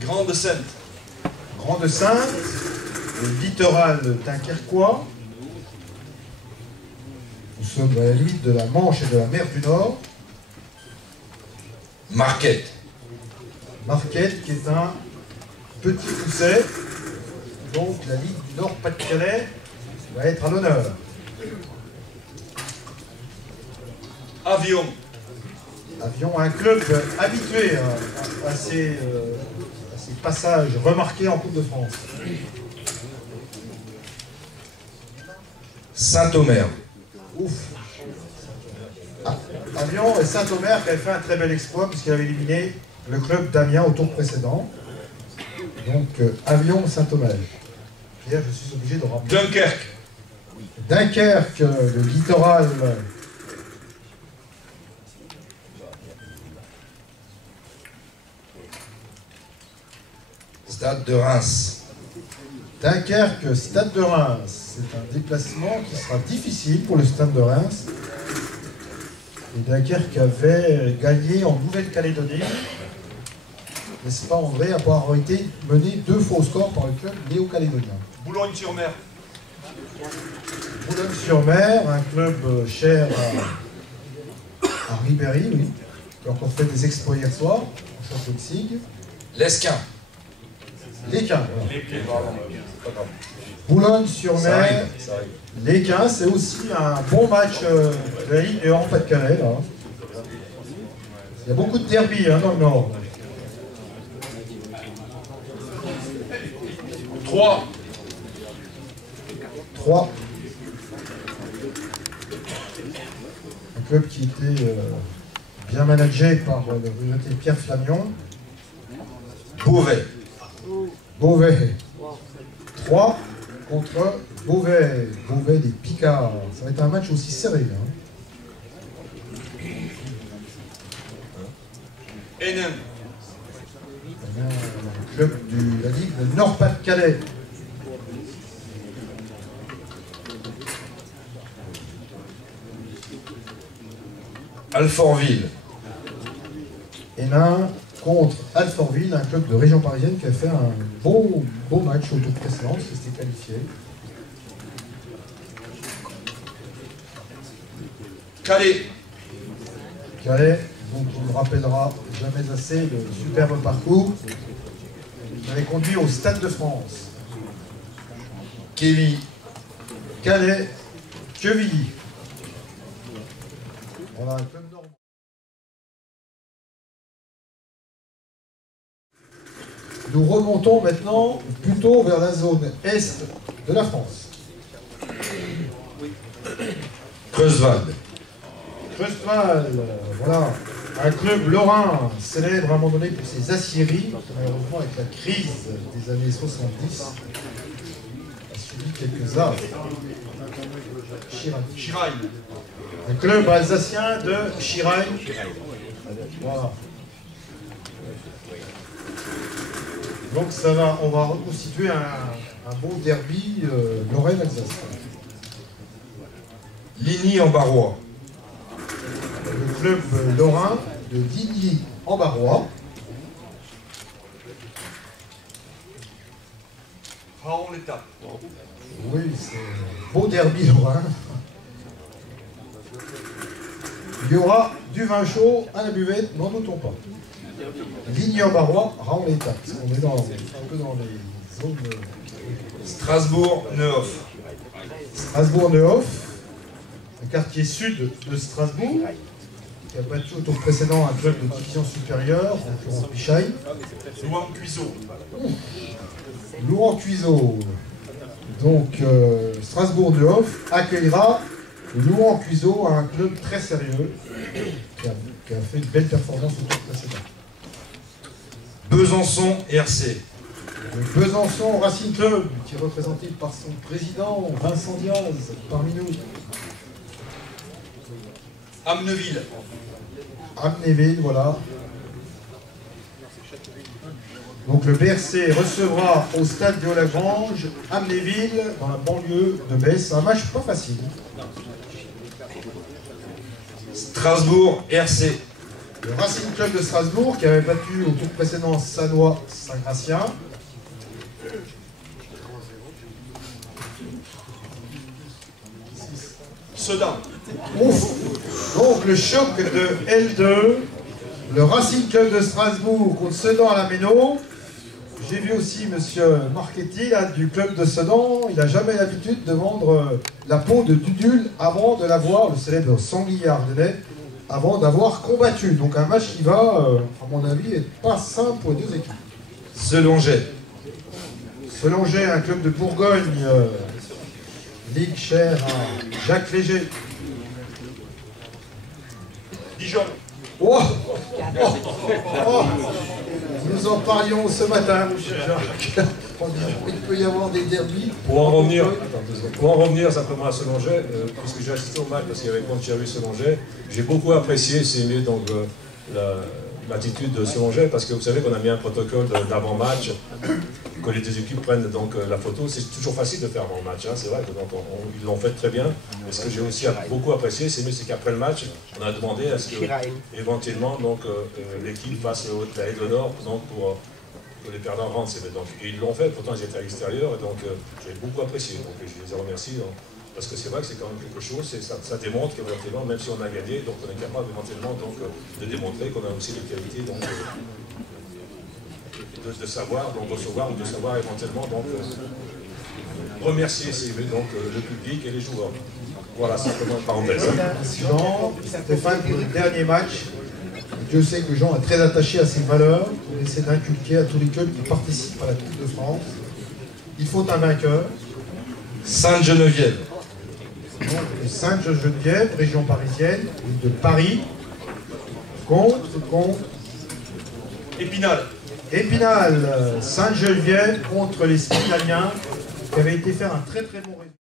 Grande-Sainte. Grande-Sainte, le littoral dunkerquois. Nous sommes à la limite de la Manche et de la mer du Nord. Marquette. Marquette, qui est un petit pousset. Donc la Ligue du Nord-Pas-de-Calais va être à l'honneur. Avion. Avion, un club habitué à ces passages remarqués en Coupe de France. Saint-Omer. Ouf. Avion et Saint-Omer qui avait fait un très bel exploit puisqu'il avait éliminé le club d'Amiens au tour précédent. Donc Avion, Saint-Omer. Pierre, je suis obligé de rappeler. Dunkerque. Dunkerque, le littoral. Stade de Reims. Dunkerque, Stade de Reims. C'est un déplacement qui sera difficile pour le Stade de Reims. Et Dunkerque avait gagné en Nouvelle-Calédonie. N'est-ce pas André, après avoir été mené 2 fois au score par le club néo-calédonien. Boulogne-sur-Mer. Boulogne-sur-Mer, un club cher à Ribéry, oui, qui a encore fait des exploits hier soir, en Champions League. L'Esquin. L'Équin. Boulogne-sur-Mer, l'Équin, c'est aussi un bon match de la Ligue du Nord-Pas-de-Calais. Il y a beaucoup de derby dans le Nord. 3. 3. Un club qui était bien managé par le regretté Pierre Flamion. Beauvais. Beauvais. 3 contre Beauvais. Beauvais des Picards. Ça va être un match aussi serré. Hénin. Le club de la Ligue de Nord-Pas-de-Calais. Alfortville. Hénin contre Alfortville, un club de région parisienne qui a fait un beau match au tour précédent, qui s'était qualifié. Calais. Calais, donc on ne rappellera jamais assez le superbe parcours qui avait conduit au Stade de France. Kévy. Calais, Quevilly. Voilà, un club normand. Nous remontons maintenant plutôt vers la zone est de la France. Creusval. Creusval, voilà, un club lorrain célèbre à un moment donné pour ses aciéries, malheureusement avec la crise des années 70, a subi quelques arts. Chirail. Un club alsacien de Chirail. Voilà. Donc ça va, on va reconstituer un beau derby Lorraine-Alsace. Ligny en Barrois. Le club lorrain de Ligny en Barrois. Raon-l'Étape. Oui, c'est un beau derby lorrain. Il y aura du vin chaud à la buvette, n'en doutons pas. Ligny en Barrois, Raon-l'Étape. On est un peu dans les zones. Strasbourg-Neuhoff. Strasbourg-Neuhoff, le quartier sud de Strasbourg, qui a battu au tour précédent un club de division supérieure, en l'occurrence Pichaille. Louan-Cuiseaux. Louan-Cuiseaux. Donc Strasbourg-Neuhoff accueillera Louan-Cuiseaux, un club très sérieux, qui a fait une belle performance au tour précédent. Besançon RC. Le Besançon Racing Club, qui est représenté par son président, Vincent Diaz, parmi nous. Amneville. Amnéville, voilà. Donc le BRC recevra au stade de Lagrange, Amnéville, dans la banlieue de Metz. Un match pas facile. Strasbourg RC. Le Racing Club de Strasbourg qui avait battu au tour précédent Sannois Saint-Gratien. Sedan. Ouf. Donc le choc de L2, le Racing Club de Strasbourg contre Sedan à la Méno. J'ai vu aussi monsieur Marchetti là, du club de Sedan, il n'a jamais l'habitude de vendre la peau de Dudul avant de l'avoir, le célèbre sanglier ardennais, avant d'avoir combattu. Donc un match qui va, à mon avis, être pas simple pour les deux équipes. Selonget. Selonget, un club de Bourgogne, ligue chère à Jacques Léger. Dijon. Oh, oh, nous en parlions ce matin, mon cher Jacques. Il peut y avoir des derbies. Pour en revenir simplement à Selonget, puisque j'ai assisté au match, parce qu'il y avait Pontieri Selonget, j'ai beaucoup apprécié, c'est aimé donc l'attitude de Selonget, parce que vous savez qu'on a mis un protocole d'avant-match, que les deux équipes prennent donc la photo. C'est toujours facile de faire avant le match, hein, c'est vrai, donc ils l'ont fait très bien. Et ce que j'ai aussi beaucoup apprécié, c'est qu'après le match, on a demandé à ce que éventuellement l'équipe fasse la Aigle Nord donc, pour que les perdants rentrent. Et ils l'ont fait, pourtant ils étaient à l'extérieur, et donc j'ai beaucoup apprécié. Donc je les ai remerciés. Donc, parce que c'est vrai que c'est quand même quelque chose, ça démontre qu'éventuellement, même si on a gagné, donc on est capable éventuellement de démontrer qu'on a aussi des qualités de savoir recevoir ou de savoir éventuellement remercier le public et les joueurs. Voilà, simplement une parenthèse. Stéphane, pour le dernier match, Dieu sait que Jean est très attaché à ses valeurs, pour essayer d'inculquer à tous les clubs qui participent à la Coupe de France. Il faut un vainqueur. Sainte-Geneviève. Sainte-Geneviève, région parisienne, de Paris, contre Épinal. Épinal, Sainte-Geneviève contre les Spinaliens, qui avaient été faire un très très bon résultat.